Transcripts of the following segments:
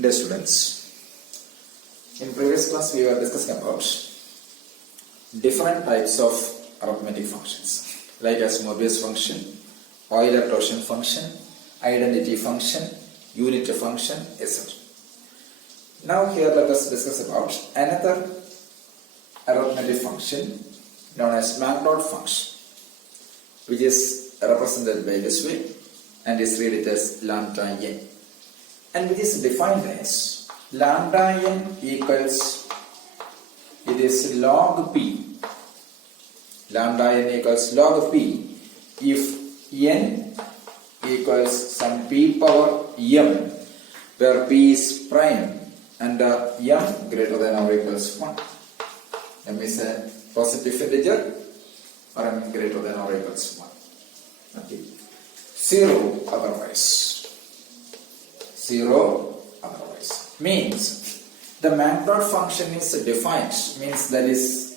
Dear students, in previous class we were discussing about different types of arithmetic functions like as Mobius function, Euler-Torsion function, identity function, unit function, etc. Now here let us discuss about another arithmetic function known as Mandelbrot function, which is represented by this way and is read as lambda n, and which is defined as lambda n equals, it is log p, lambda n equals log p if n equals some p power m, where p is prime and m greater than or equals 1. M is a positive integer or m greater than or equals 1. Okay. 0 otherwise. 0 otherwise. Means the Mandelbrot function is defined, means that is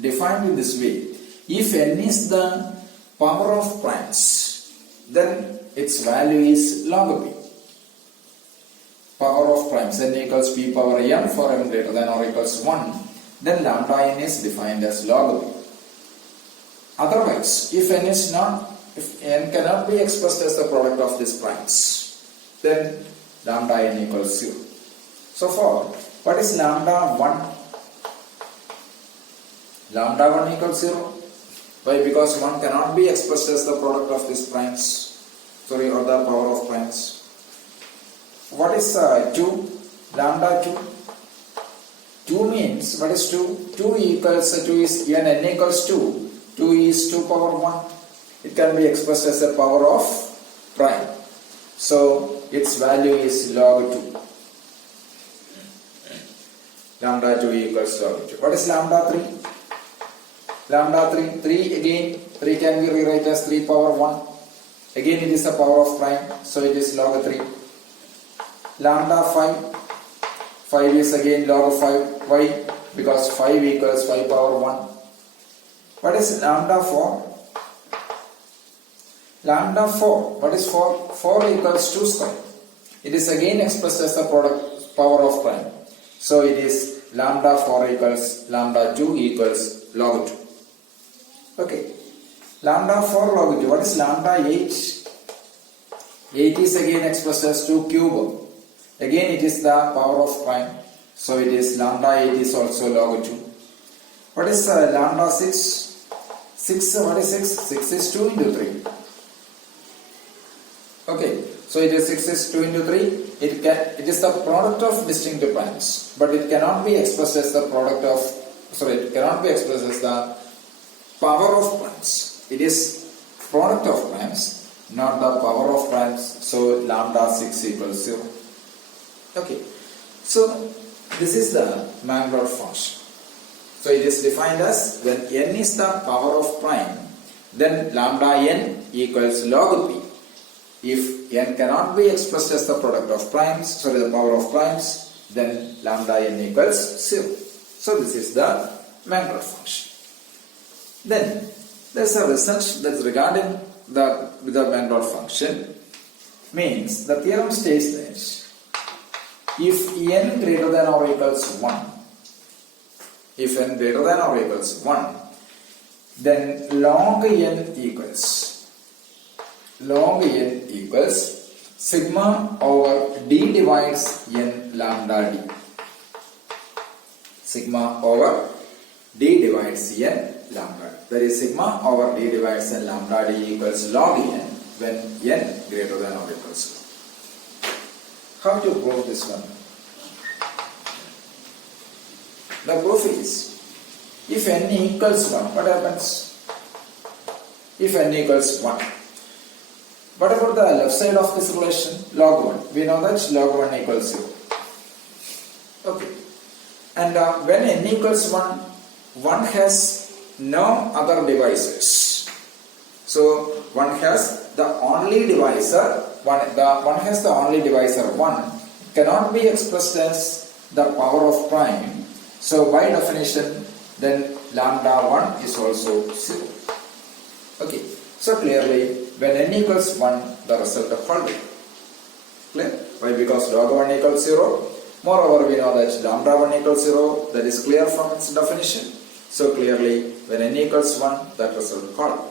defined in this way. If n is the power of primes, then its value is log p. Power of primes, n equals p power m for m greater than or equals 1, then lambda n is defined as log p. Otherwise, if n cannot be expressed as the product of these primes, then lambda n equals 0. So for what is lambda 1? Lambda 1 equals 0. Why? Because 1 cannot be expressed as the product of these primes, or the power of primes. What is 2? Lambda 2. 2 means, what is 2? 2 equals, 2 is n equals 2. 2 is 2 power 1. It can be expressed as a power of prime. So its value is log 2. Lambda 2 equals log 2. What is lambda 3? Lambda 3. 3 again. 3 can be rewritten as 3 power 1. Again it is a power of prime. So it is log 3. Lambda 5. 5 is again log 5. Why? Because 5 equals 5 power 1. What is lambda 4? Lambda 4. What is 4? 4 equals 2 square. It is again expressed as the product power of prime. So it is lambda 4 equals lambda 2 equals log 2. Okay. Lambda 4 log 2. What is lambda 8? 8 is again expressed as 2 cube. Again it is the power of prime. So it is lambda 8 is also log 2. What is lambda 6? 6, what is 6? 6 is 2 into 3. Okay, so it is 6 is 2 into 3. It is the product of distinct primes, but it cannot be expressed as the product of, it cannot be expressed as the power of primes. It is product of primes, not the power of primes. So lambda 6 equals 0. Okay, so this is the Mandelbrot function. So it is defined as when n is the power of prime, then lambda n equals log p. If n cannot be expressed as the product of primes, the power of primes, then lambda n equals 0. So this is the Mandelbrot function. Then there is a research that is regarding the Mandelbrot function. Means the theorem states that if n greater than or equals 1, if n greater than or equals 1, then log n equals sigma over d divides n lambda d. Sigma over d divides n lambda. That is sigma over d divides n lambda d equals log n when n greater than or equals 1. How to prove this one? The proof is, if n equals 1, what happens? If n equals 1. What about the left side of this relation? Log 1. We know that log 1 equals 0. Okay. And when n equals 1, 1 has no other divisors. So 1 has the only divisor, 1 has the only divisor 1, cannot be expressed as the power of prime. So by definition, then lambda 1 is also 0. Okay, so clearly when n equals 1, the result of following. Clear? Why? Because log 1 equals 0. Moreover, we know that lambda 1 equals 0. That is clear from its definition. So clearly, when n equals 1, that result column.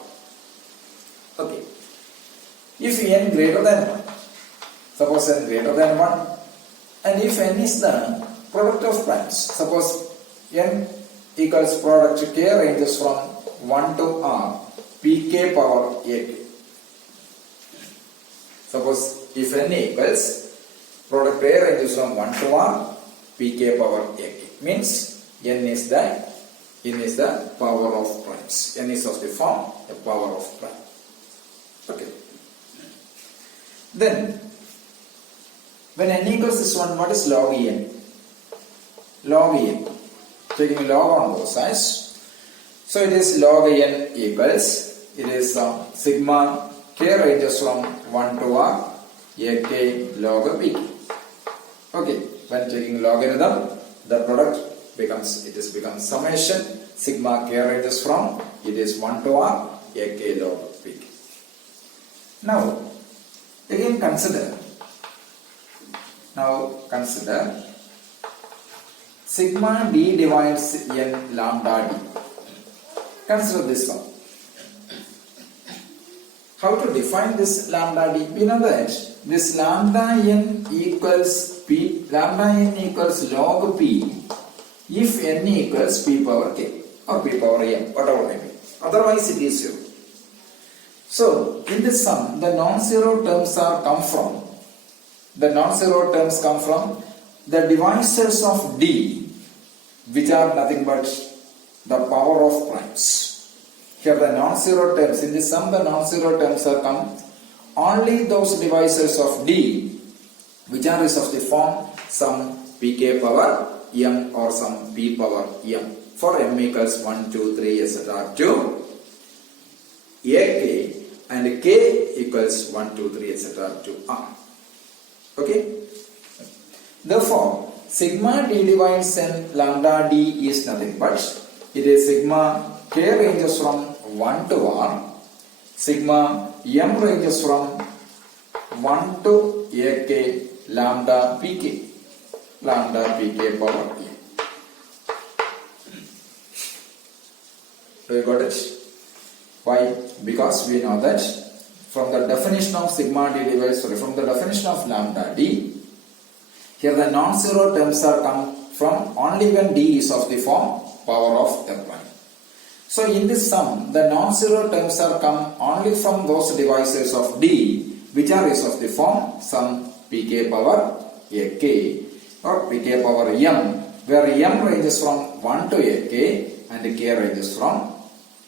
Okay. If n greater than 1, suppose n greater than 1, and if n is the product of primes, suppose n equals product k ranges from 1 to r, pk power ak. Suppose if n equals product a ranges from 1 to r, pk power ak, means n is the power of primes. N is of the form the power of prime. Okay. Then when n equals this one, what is log n? Log n. Taking log on both sides. So it is log n equals, it is sigma k ranges from 1 to r, ak log pk. Okay, when taking logarithm, the product becomes summation, sigma k ranges from, it is 1 to r, ak log pk. Now, again consider sigma d divides n lambda d. Consider this one. How to define this lambda d? We know that this lambda n equals log p if n equals p power k or p power m, whatever may be. Otherwise it is 0. So in this sum, the non-zero terms come from the divisors of d, which are nothing but the power of primes. Here the non-zero terms, in this sum the non-zero terms come only those divisors of d which are is of the form some pk power m or some p power m for m equals 1, 2, 3 etc. to ak and k equals 1, 2, 3 etc. to r. Okay. Therefore, sigma d divides n lambda d is nothing but it is sigma k ranges from 1 to r, sigma m ranges from 1 to ak lambda pk power m. Do you got it? Why? Because we know that from the definition of sigma d divides, from the definition of lambda d, here the non-zero terms come from only when d is of the form power of m prime. So in this sum, the non-zero terms come only from those divisors of d which are is of the form some pk power ak or pk power m, where m ranges from 1 to ak and k ranges from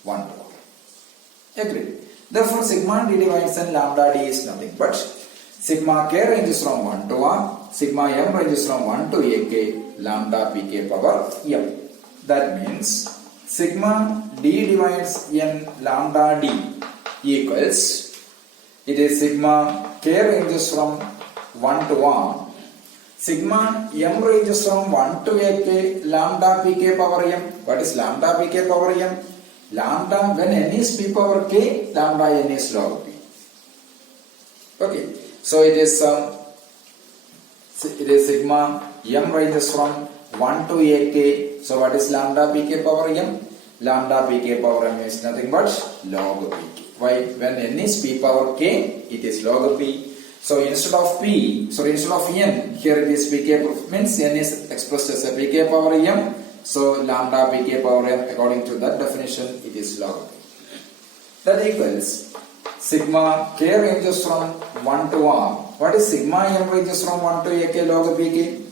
1 to r. Agreed. Therefore, sigma d divides n lambda d is nothing but sigma k ranges from 1 to r, sigma m ranges from 1 to ak lambda pk power m. That means sigma d divides n lambda d equals, it is sigma k ranges from 1 to r, sigma m ranges from 1 to ak lambda pk power m. What is lambda pk power m? Lambda, when n is p power k, lambda n is log p. Okay, so it is sigma m ranges from 1 to ak. So what is lambda pk power m? Lambda pk power m is nothing but log pk. Why? When n is p power k, it is log p. So instead of n, here it is pk, means n is expressed as a pk power m. So lambda pk power m, according to that definition, it is log p. That equals sigma k ranges from 1 to r. What is sigma m ranges from 1 to ak log pk?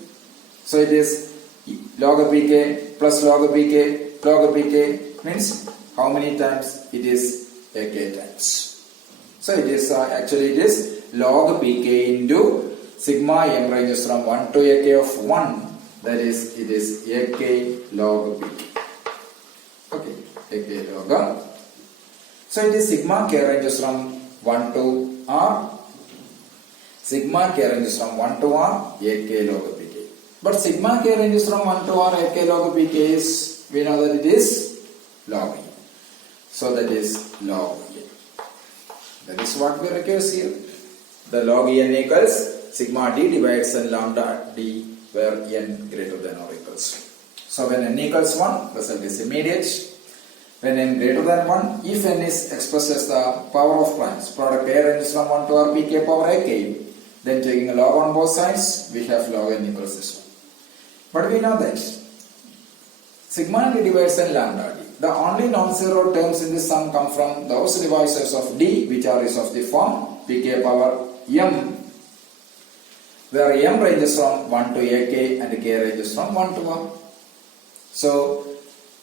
So it is log pk plus log pk, log pk means how many times? It is ak times. So it is actually it is log pk into sigma m ranges from 1 to ak of 1. That is, it is ak log pk. Okay, ak log. So it is sigma k ranges from 1 to r. Sigma k ranges from 1 to r, ak log pk. But sigma k ranges from 1 to r, ak log pk is, we know that it is log n. So that is log n. That is what we require here. The log n equals sigma d divides n lambda d where n greater than or equals to. So when n equals 1, result is immediate. When n greater than 1, if n is expressed as the power of primes, product a ranges from 1 to r pk power ak, then taking a log on both sides, we have log n equals this one. But we know that sigma d divides n lambda d. The only non-zero terms in this sum come from those divisors of d which are is of the form pk power m, where m ranges from 1 to ak and k ranges from 1 to r. So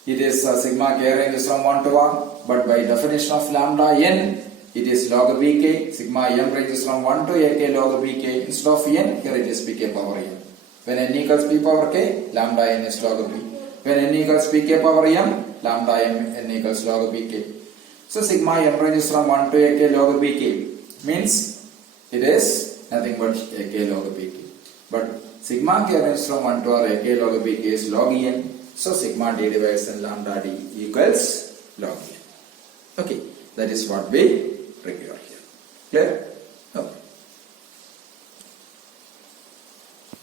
it is sigma k ranges from 1 to r, but by definition of lambda n, it is log pk. Sigma m ranges from 1 to ak log pk. Instead of n, here it is pk power m. When n equals p power k, lambda n is log p. When n equals pk power m, lambda n equals log pk. So sigma m ranges from 1 to ak log pk means it is nothing but ak log pk. But sigma k ranges from 1 to r ak log pk is log n. So sigma d divides n lambda d equals log n. Okay, that is what we require here. Clear?